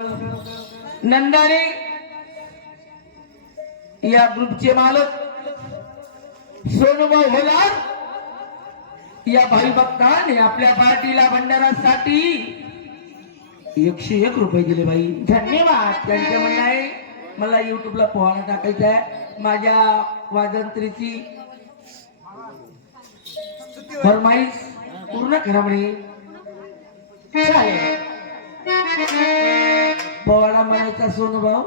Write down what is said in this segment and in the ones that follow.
नंदाने या ग्रुपचे मालक सोनूभाऊ होलार या भाई भक्ताने आपल्या पार्टीला भंडारासाठी 101 रुपये दिले बाई. धन्यवाद. त्यांचे म्हणणं आहे मला युट्यूबला पोहाणा टाकायचा आहे. माझ्या वाजंत्रीची फरमाईश पूर्ण करा म्हणे. चालेल. पोवाडा म्हणायचा सोनूभाऊ.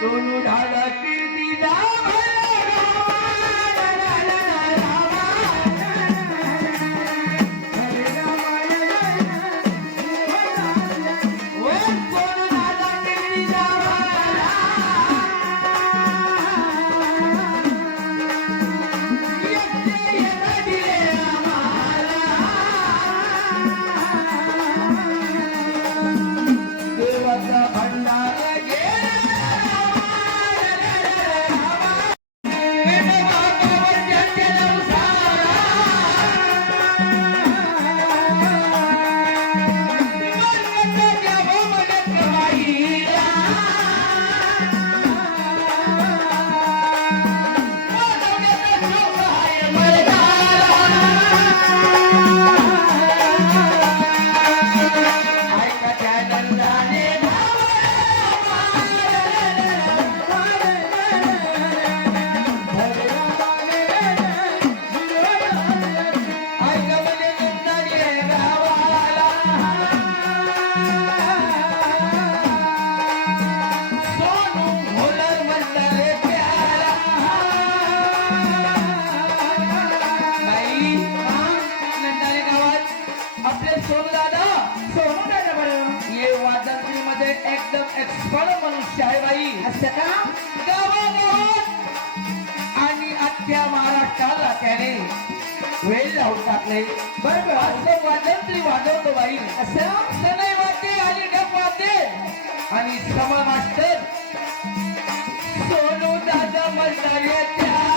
सोनू ढाला कीर्ती एकदम एक्सपर्ट मनुष्य आहे बाई. असं का गावागावात आणि अख्ख्या महाराष्ट्राला त्याने वेळ लावून टाकले. बरोबर असं वाजंत्री वाजवतो बाई. असं सनई वाजते आणि डब वाजते आणि समा मास्टर सोनू दादा म्हणणारे त्या